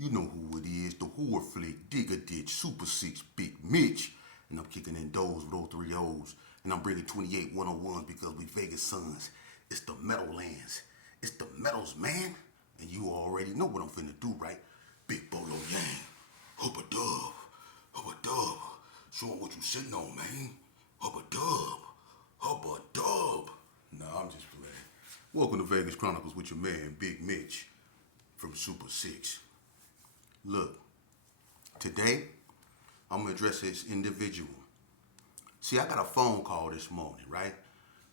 You know who it is, the horror flick, Digger Ditch, Super 6, Big Mitch. And I'm kicking in doors with all three O's. And I'm bringing 28 101s because we Vegas sons. It's the Meadowlands. It's the Meadows, man. And you already know what I'm finna do, right? Big Bolo Yang. Hub a dub. Hub a dub. Show 'em what you sitting on, man. Hub a dub. Hub a dub. Nah, I'm just playing. Welcome to Vegas Chronicles with your man, Big Mitch from Super 6. Look, today I'm gonna address this individual. See, I got a phone call this morning, right,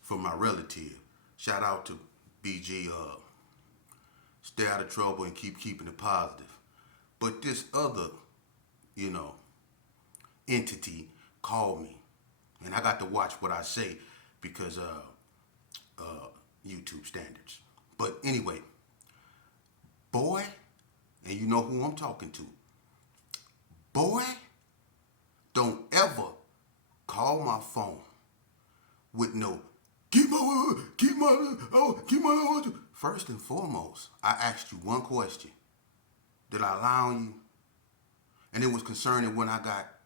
from my relative. Shout out to BG. Stay out of trouble and keeping it positive. But this other, you know, entity called me, and I got to watch what I say because YouTube standards. But anyway, boy, and you know who I'm talking to. Boy, don't ever call my phone with no keep my. First and foremost, I asked you one question. Did I lie on you? And it was concerning when I got,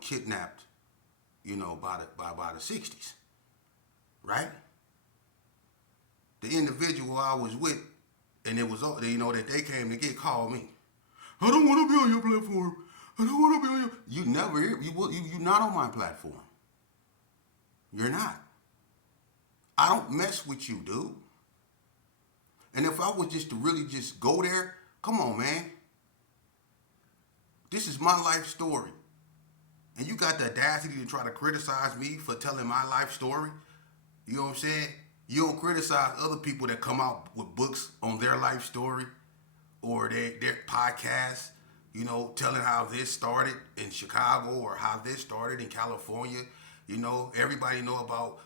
kidnapped, by the 60s, right? The individual I was with, and it was, that they came to get, called me. I don't want to be on your platform. I don't want to be on your. You never, you're not on my platform. You're not. I don't mess with you, dude. And if I was just to really just go there, come on, man. This is my life story. And you got the audacity to try to criticize me for telling my life story. You know what I'm saying? You don't criticize other people that come out with books on their life story or their podcasts, telling how this started in Chicago or how this started in California. Everybody know about,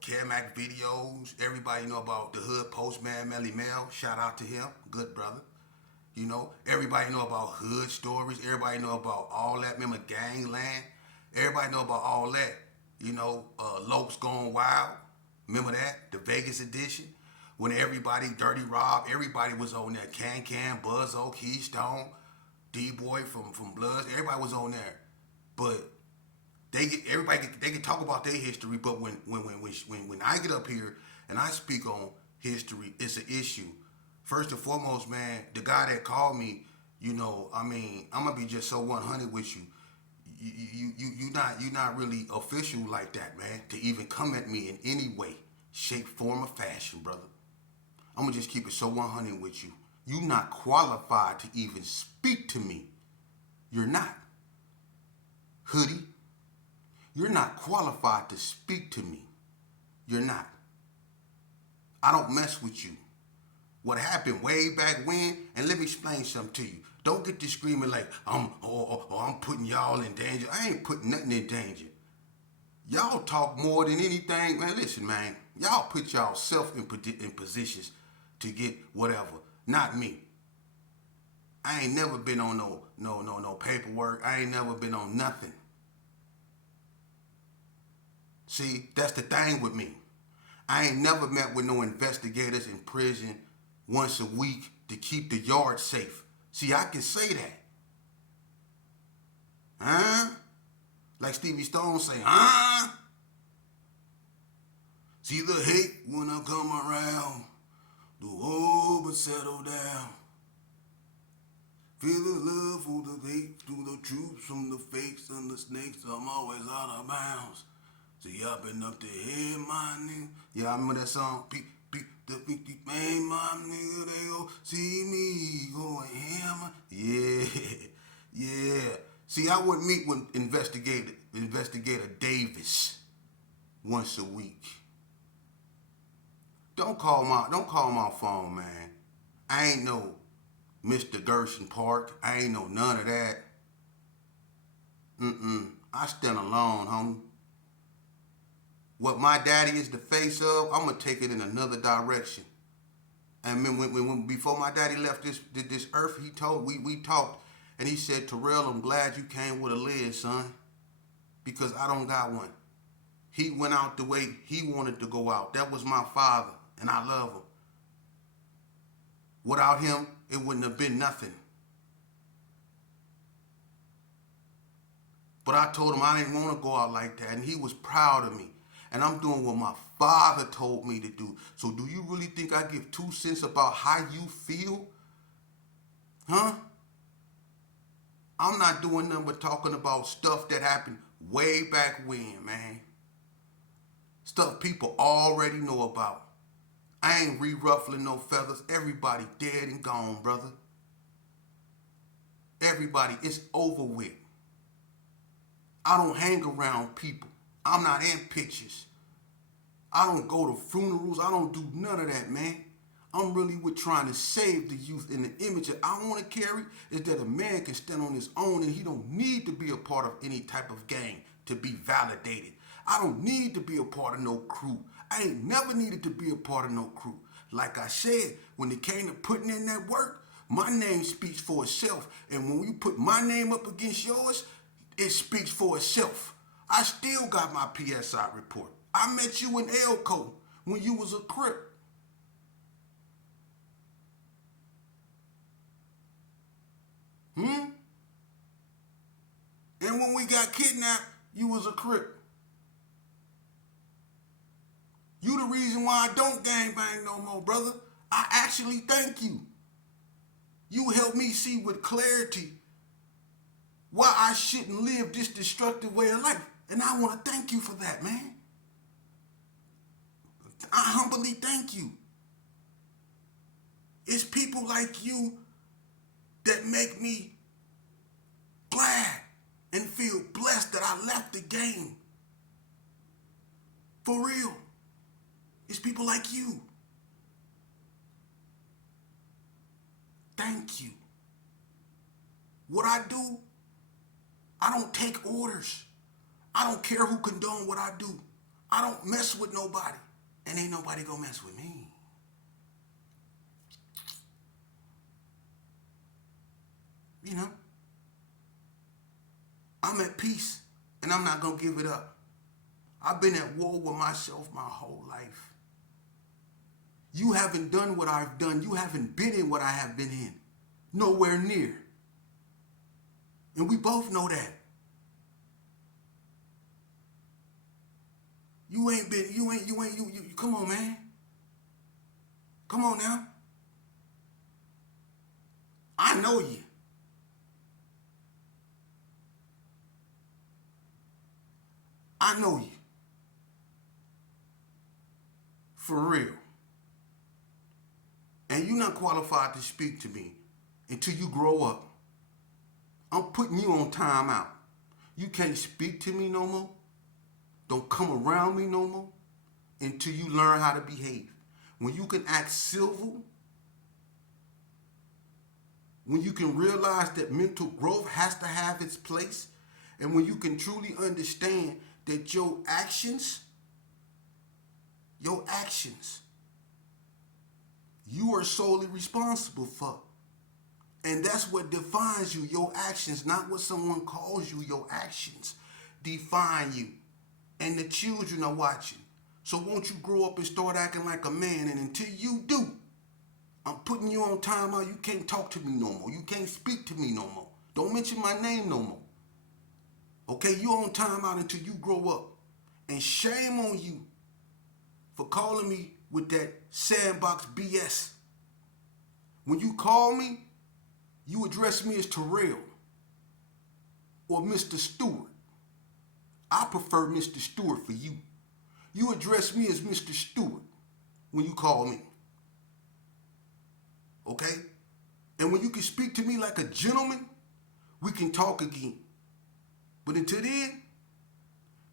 Carmack videos. Everybody know about the hood postman, Melly Mel. Shout out to him. Good brother. Everybody know about hood stories. Everybody know about all that. Remember Gangland? Everybody know about all that. Lopes Gone Wild. Remember that? The Vegas edition. When everybody, Dirty Rob, everybody was on there. Can, Buzzo, Keystone, D-Boy from Bloods. Everybody was on there. But they can talk about their history, but when I get up here and I speak on history, it's an issue. First and foremost, man, the guy that called me, I'm gonna be just so 100 with you. You're not really official like that, man, to even come at me in any way, shape, form, or fashion, brother. I'm gonna just keep it so 100 with you. You're not qualified to even speak to me. You're not. Hoodie, you're not qualified to speak to me. You're not. I don't mess with you. What happened way back when, and let me explain something to you. Don't get to screaming like I'm putting y'all in danger. I ain't putting nothing in danger. Y'all talk more than anything, man. Listen, man. Y'all put y'all self in positions to get whatever. Not me. I ain't never been on no paperwork. I ain't never been on nothing. See, that's the thing with me. I ain't never met with no investigators in prison once a week to keep the yard safe. See, I can say that. Huh? Like Stevie Stone say, huh? See the hate when I come around. Do all but settle down. Feel the love for the hate, through the troops from the fakes and the snakes. I'm always out of bounds. See, I've been up to here, my nigga. Yeah, I remember that song. Man, my nigga, they go see me going hammer. Yeah. See, I would meet with Investigator Davis once a week. Don't call my phone, man. I ain't no Mr. Gershon Park. I ain't no none of that. I stand alone, homie. What my daddy is the face of, I'm gonna take it in another direction. And when before my daddy left this earth, we talked, and he said, Terrell, I'm glad you came with a lid, son, because I don't got one. He went out the way he wanted to go out. That was my father, and I love him. Without him, it wouldn't have been nothing. But I told him I didn't want to go out like that, and he was proud of me. And I'm doing what my father told me to do. So do you really think I give 2 cents about how you feel? Huh? I'm not doing nothing but talking about stuff that happened way back when, man. Stuff people already know about. I ain't re-ruffling no feathers. Everybody dead and gone, brother. Everybody, it's over with. I don't hang around people. I'm not in pictures. I don't go to funerals. I don't do none of that, man. I'm really with trying to save the youth, and the image that I want to carry is that a man can stand on his own and he don't need to be a part of any type of gang to be validated. I don't need to be a part of no crew. I ain't never needed to be a part of no crew. Like I said, when it came to putting in that work, my name speaks for itself. And when you put my name up against yours, it speaks for itself. I still got my PSI report. I met you in Elko when you was a Crip. And when we got kidnapped, you was a Crip. You the reason why I don't gangbang no more, brother. I actually thank you. You helped me see with clarity why I shouldn't live this destructive way of life. And I want to thank you for that, man. I humbly thank you. It's people like you that make me glad and feel blessed that I left the game. For real. It's people like you. Thank you. What I do, I don't take orders. I don't care who condone what I do. I don't mess with nobody. And ain't nobody gonna mess with me. You know? I'm at peace, and I'm not gonna give it up. I've been at war with myself my whole life. You haven't done what I've done. You haven't been in what I have been in. Nowhere near. And we both know that. You come on, man. Come on now. I know you. I know you. For real. And you're not qualified to speak to me until you grow up. I'm putting you on timeout. You can't speak to me no more. Don't come around me no more until you learn how to behave. When you can act civil, when you can realize that mental growth has to have its place, and when you can truly understand that your actions, you are solely responsible for. And that's what defines you, your actions, not what someone calls you. Your actions define you. And the children are watching. So won't you grow up and start acting like a man? And until you do, I'm putting you on timeout. You can't talk to me no more. You can't speak to me no more. Don't mention my name no more. Okay, you on timeout until you grow up. And shame on you for calling me with that sandbox BS. When you call me, you address me as Terrell or Mr. Stewart. I prefer Mr. Stewart for you. You address me as Mr. Stewart when you call me. Okay? And when you can speak to me like a gentleman, we can talk again. But until then,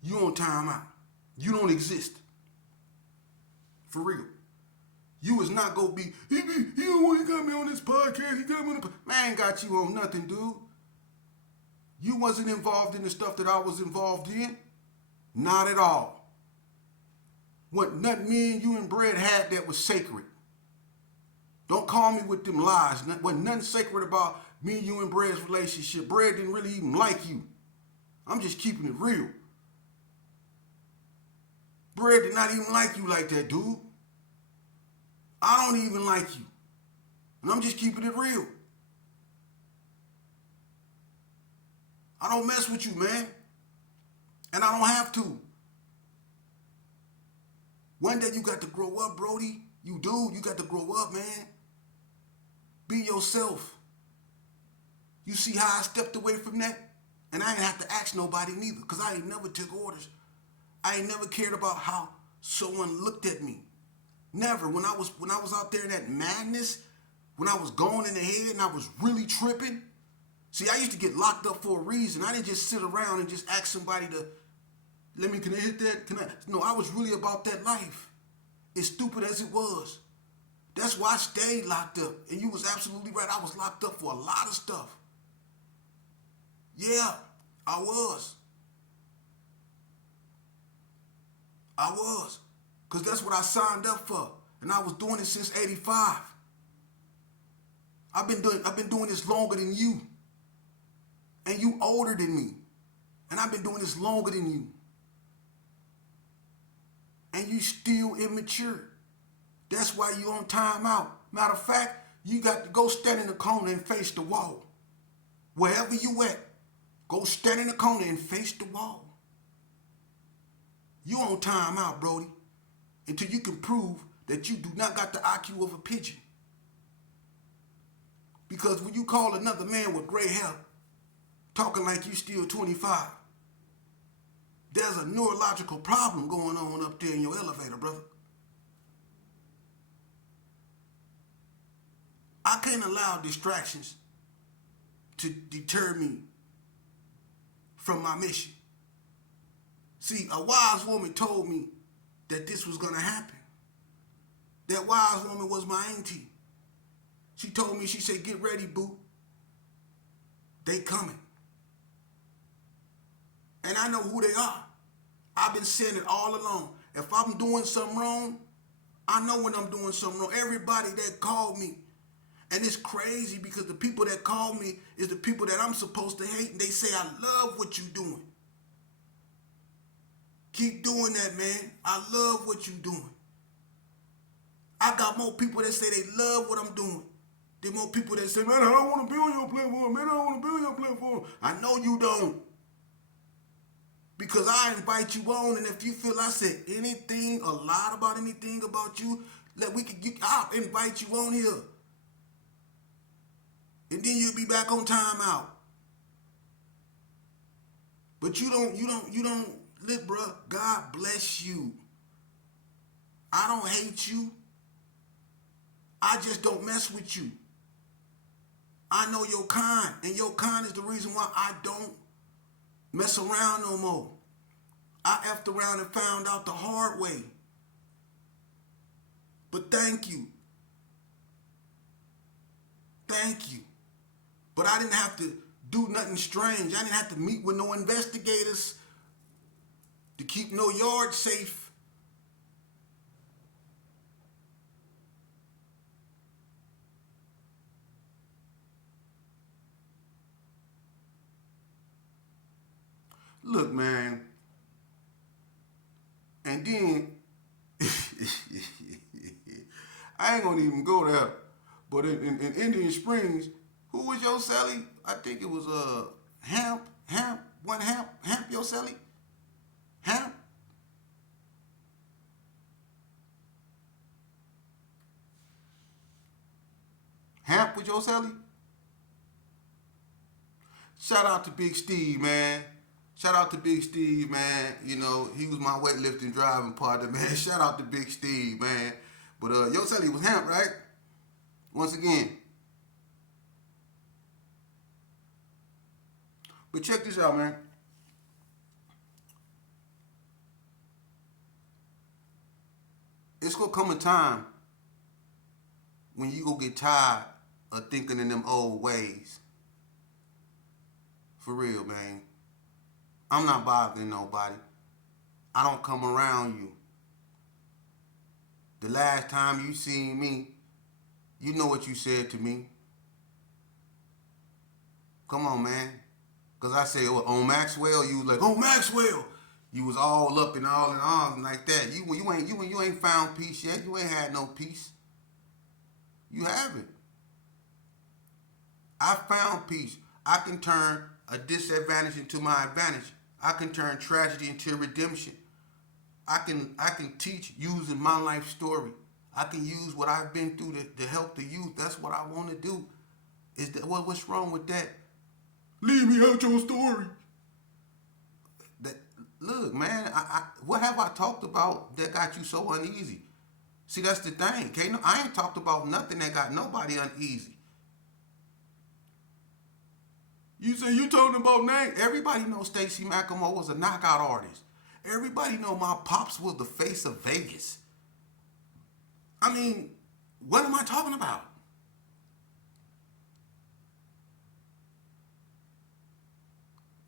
you on timeout. You don't exist. For real. You is not gonna be, he got me on this podcast, he got me on the man, I ain't got you on nothing, dude. You wasn't involved in the stuff that I was involved in. Not at all. What nothing me and you and Brad had that was sacred. Don't call me with them lies. Wasn't nothing sacred about me and you and Brad's relationship. Brad didn't really even like you. I'm just keeping it real. Brad did not even like you like that, dude. I don't even like you. And I'm just keeping it real. I don't mess with you, man. And I don't have to. One day you got to grow up, Brody. You do. You got to grow up, man. Be yourself. You see how I stepped away from that? And I ain't have to ask nobody neither, because I ain't never took orders. I ain't never cared about how someone looked at me. Never. When I was out there in that madness, when I was going in the head and I was really tripping. See, I used to get locked up for a reason. I didn't just sit around and just ask somebody to, can I hit that? No, I was really about that life. As stupid as it was. That's why I stayed locked up. And you was absolutely right. I was locked up for a lot of stuff. Yeah, I was. Because that's what I signed up for. And I was doing it since 85. I've been doing this longer than you. And you older than me. And I've been doing this longer than you. And you still immature. That's why you on timeout. Matter of fact, you got to go stand in the corner and face the wall. Wherever you at, go stand in the corner and face the wall. You on timeout, Brody. Until you can prove that you do not got the IQ of a pigeon. Because when you call another man with gray hair, talking like you still 25, there's a neurological problem going on up there in your elevator, brother. I can't allow distractions to deter me from my mission. See, a wise woman told me that this was going to happen. That wise woman was my auntie. She told me, she said, get ready, boo. They coming. And I know who they are. I've been saying it all along. If I'm doing something wrong, I know when I'm doing something wrong. Everybody that called me, and it's crazy because the people that call me is the people that I'm supposed to hate, and they say, I love what you're doing. Keep doing that, man. I love what you're doing. I got more people that say they love what I'm doing. There more people that say, man, I don't want to be on your platform. Man, I don't want to be on your platform. I know you don't. Because I invite you on, and if you feel I said anything, a lot about anything about you, I'll invite you on here. And then you'll be back on timeout. But you don't, look, bruh, God bless you. I don't hate you. I just don't mess with you. I know your kind, and your kind is the reason why I don't mess around no more. I effed around and found out the hard way. But thank you. Thank you. But I didn't have to do nothing strange. I didn't have to meet with no investigators to keep no yard safe. Look, man. And then, I ain't gonna even go there. But in Indian Springs, who was your Sally? I think it was Hamp, your Sally? Hamp? Hamp with your Sally? Shout out to Big Steve, man. Shout out to Big Steve, man. You know, he was my weightlifting driving partner, man. Shout out to Big Steve, man. But Yo Sally was Hamp, right? Once again. But check this out, man. It's gonna come a time when you gonna get tired of thinking in them old ways. For real, man. I'm not bothering nobody. I don't come around you. The last time you seen me, you know what you said to me. Come on, man. Because I said, well, on Maxwell, you was like, oh, Maxwell. You was all up and all in arms like that. You ain't found peace yet. You ain't had no peace. You haven't. I found peace. I can turn a disadvantage into my advantage. I can turn tragedy into redemption. I can teach using my life story. I can use what I've been through to help the youth. That's what I want to do. Is that what's wrong with that? Leave me out your story. That look, man. What have I talked about that got you so uneasy? See, that's the thing. I ain't talked about nothing that got nobody uneasy. You say you talking about name? Everybody knows Stacey Macklemore was a knockout artist. Everybody know my pops was the face of Vegas. I mean, what am I talking about?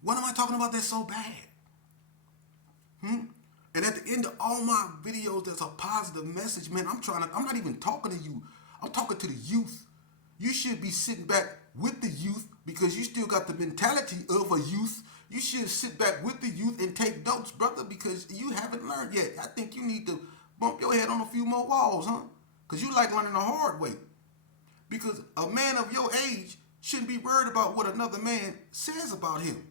What am I talking about that's so bad? And at the end of all my videos, there's a positive message, man. I'm not even talking to you. I'm talking to the youth. You should be sitting back with the youth because you still got the mentality of a youth. You should sit back with the youth and take notes, brother, because you haven't learned yet. I think you need to bump your head on a few more walls, huh? Because you like learning the hard way. Because a man of your age shouldn't be worried about what another man says about him.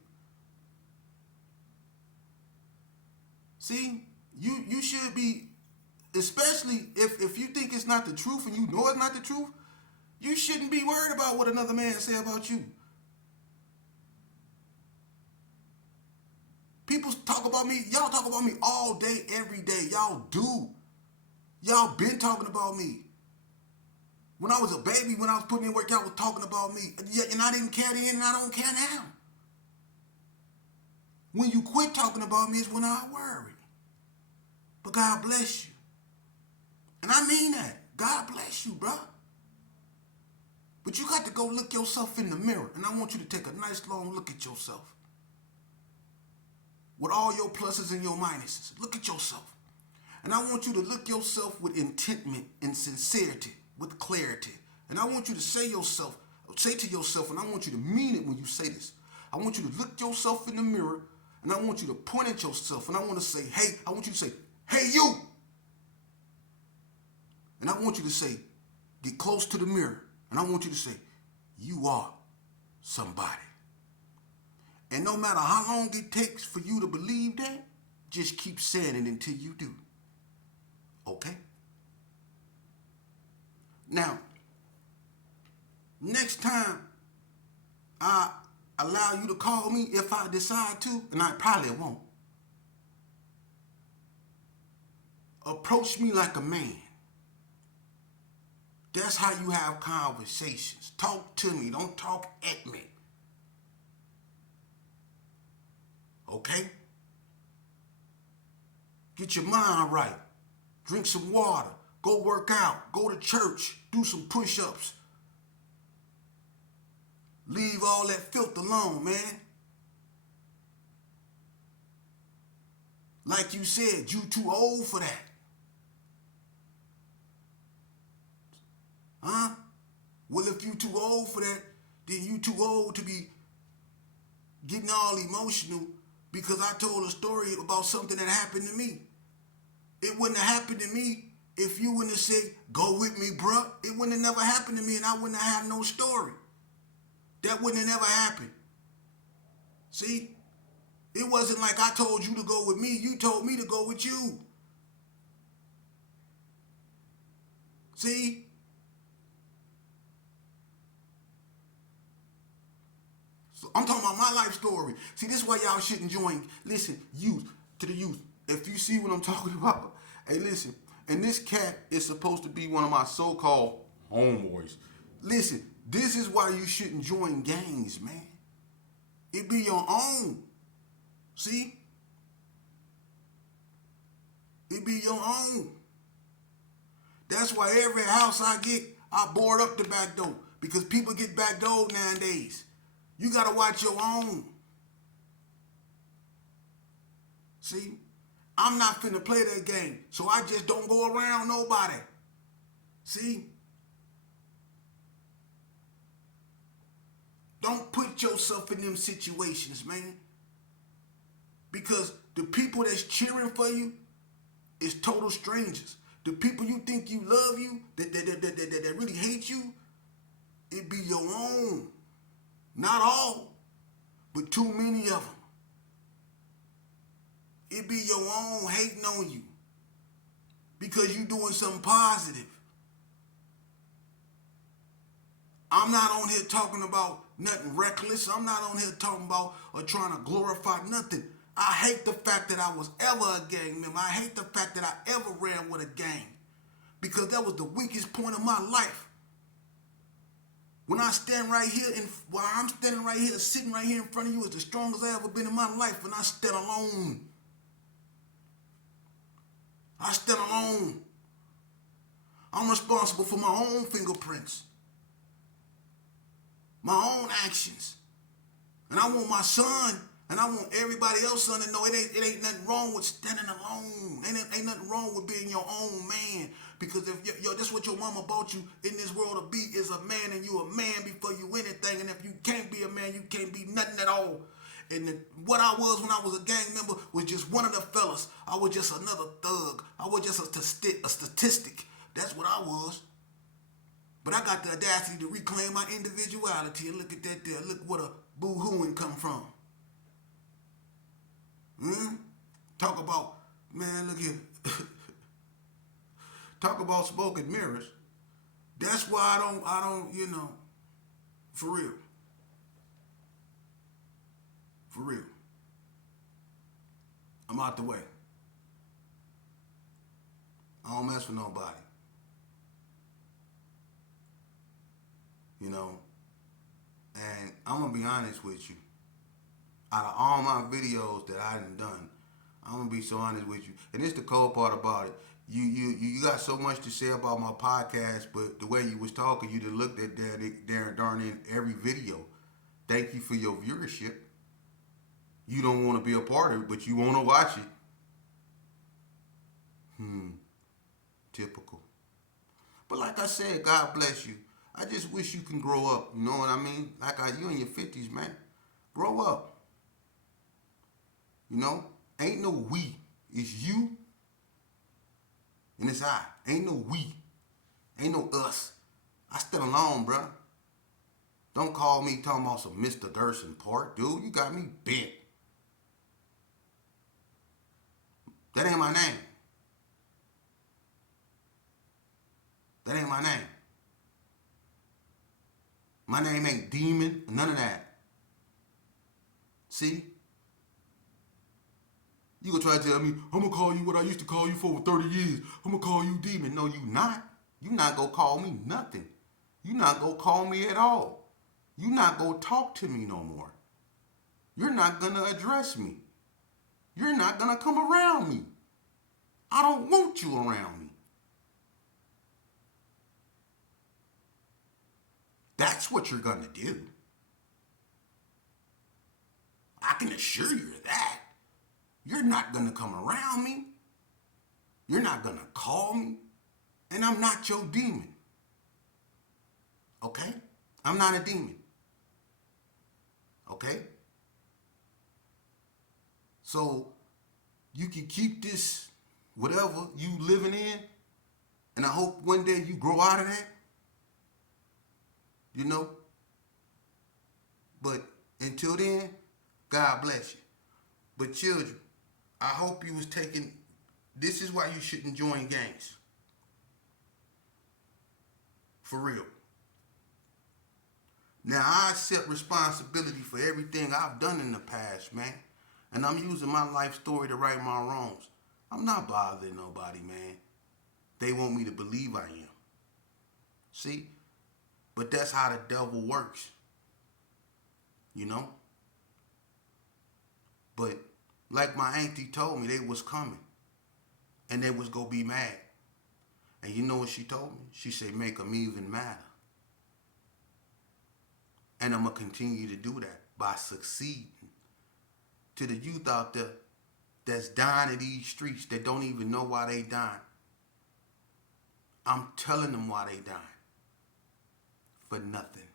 See, you should be, especially if you think it's not the truth and you know it's not the truth, you shouldn't be worried about what another man say about you. People talk about me, y'all talk about me all day, every day. Y'all do. Y'all been talking about me. When I was a baby, when I was putting in work, y'all was talking about me. And I didn't care then and I don't care now. When you quit talking about me is when I worry. But God bless you. And I mean that. God bless you, bro. But you got to go look yourself in the mirror. And I want you to take a nice long look at yourself. With all your pluses and your minuses. Look at yourself. And I want you to look yourself with intentment and sincerity, with clarity. And I want you to say to yourself, and I want you to mean it when you say this. I want you to look yourself in the mirror, and I want you to point at yourself, and I want to say, hey, I want you to say, hey, you. And I want you to say, get close to the mirror, and I want you to say, you are somebody. And no matter how long it takes for you to believe that, just keep saying it until you do. Okay? Now, next time I allow you to call me, if I decide to, and I probably won't, approach me like a man. That's how you have conversations. Talk to me. Don't talk at me. Okay? Get your mind right. Drink some water. Go work out. Go to church. Do some push-ups. Leave all that filth alone, man. Like you said, you too old for that. Huh? Well, if you too old for that, then you too old to be getting all emotional because I told a story about something that happened to me. It wouldn't have happened to me if you wouldn't have said, go with me, bruh. It wouldn't have never happened to me and I wouldn't have had no story. That wouldn't have never happened. See? It wasn't like I told you to go with me. You told me to go with you. See? So I'm talking about my life story. See, this is why y'all shouldn't join. Listen, youth, to the youth. If you see what I'm talking about, hey, listen. And this cat is supposed to be one of my so-called homeboys. Listen, this is why you shouldn't join gangs, man. It be your own. See? It be your own. That's why every house I get, I board up the back door. Because people get back door nowadays. You gotta watch your own. See? I'm not finna play that game. So I just don't go around nobody. See? Don't put yourself in them situations, man. Because the people that's cheering for you is total strangers. The people you think you love you, that really hate you, it be your own. Not all, but too many of them. It be your own hating on you because you doing something positive. I'm not on here talking about nothing reckless. I'm not on here talking about or trying to glorify nothing. I hate the fact that I was ever a gang member. I hate the fact that I ever ran with a gang because that was the weakest point of my life. When I stand right here, while I'm standing right here, sitting right here in front of you, is the strongest I ever been in my life, and I stand alone. I stand alone. I'm responsible for my own fingerprints, my own actions. And I want my son, and I want everybody else's son to know it ain't nothing wrong with standing alone. Ain't nothing wrong with being your own man. Because if that's what your mama bought you in this world to be is a man, and you a man before you anything. And if you can't be a man, you can't be nothing at all. And what I was when I was a gang member was just one of the fellas. I was just another thug. I was just a statistic. That's what I was. But I got the audacity to reclaim my individuality. And look at that there. Look where the boo-hooing come from. Talk about, man, look here. Talk about smoke and mirrors. That's why I don't, for real. For real. I'm out the way. I don't mess with nobody. And I'm going to be honest with you. Out of all my videos that I done, I'm going to be so honest with you. And it's the cold part about it. You got so much to say about my podcast, but the way you was talking, you just looked at that darn in every video. Thank you for your viewership. You don't want to be a part of it, but you want to watch it. Typical. But like I said, God bless you. I just wish you can grow up. You know what I mean? Like you in your 50s, man. Grow up. Ain't no we. It's you and it's I. Ain't no we. Ain't no us. I stand alone, bruh. Don't call me talking about some Mr. Gerson Park. Dude, you got me bent. That ain't my name. That ain't my name. My name ain't Demon, none of that. See? You gonna try to tell me, I'm gonna call you what I used to call you for 30 years. I'm gonna call you Demon. No, you not. You not gonna call me nothing. You not gonna call me at all. You not gonna talk to me no more. You're not gonna address me. You're not gonna come around me. I don't want you around me. That's what you're gonna do. I can assure you of that. You're not gonna come around me. You're not gonna call me. And I'm not your demon. Okay? I'm not a demon. Okay? So you can keep this whatever you living in, and I hope one day you grow out of that. But until then, God bless you. But children, I hope you was taking, this is why you shouldn't join gangs. For real. Now, I accept responsibility for everything I've done in the past, man. And I'm using my life story to right my wrongs. I'm not bothering nobody, man. They want me to believe I am. See? But that's how the devil works. But like my auntie told me, they was coming. And they was gonna be mad. And you know what she told me? She said, make them even madder. And I'm gonna continue to do that by succeeding. To the youth out there that's dying in these streets that don't even know why they dying. I'm telling them why they dying. For nothing.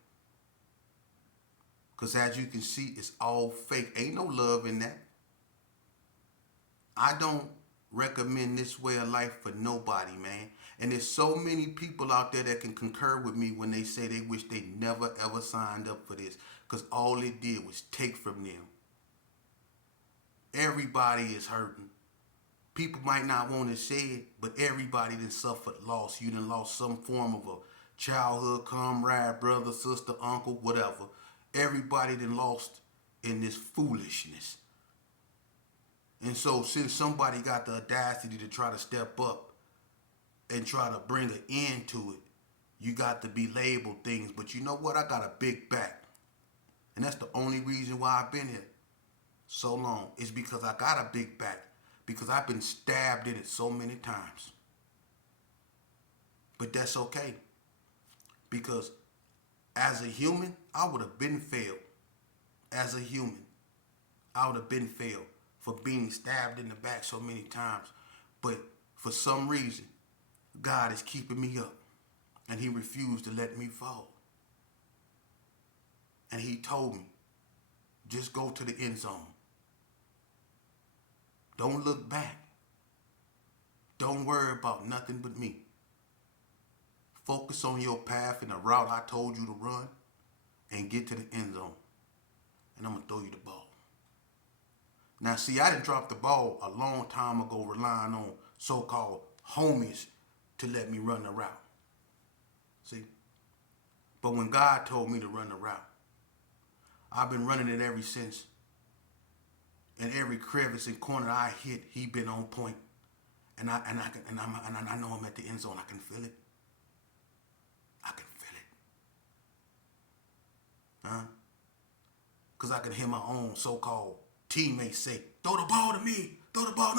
Because as you can see, it's all fake. Ain't no love in that. I don't recommend this way of life for nobody, man. And there's so many people out there that can concur with me when they say they wish they never ever signed up for this, because all it did was take from them. Everybody is hurting. People might not want to say it, but everybody that suffered loss. You done lost some form of a childhood comrade, brother, sister, uncle, whatever. Everybody done lost in this foolishness. And so since somebody got the audacity to try to step up and try to bring an end to it, you got to be labeled things. But you know what? I got a big back. And that's the only reason why I've been here so long. Is because I got a big back. Because I've been stabbed in it so many times. But that's okay. Because as a human, I would have been failed. As a human, I would have been failed for being stabbed in the back so many times. But for some reason, God is keeping me up. And he refused to let me fall. And he told me, just go to the end zone. Don't look back. Don't worry about nothing but me. Focus on your path and the route I told you to run and get to the end zone. And I'm going to throw you the ball. Now, see, I didn't drop the ball a long time ago relying on so-called homies to let me run the route. See? But when God told me to run the route, I've been running it ever since. And every crevice and corner I hit, he been on point. And I know I'm at the end zone. I can feel it. I can feel it. Huh? Because I can hear my own so-called teammates say, throw the ball to me. Throw the ball.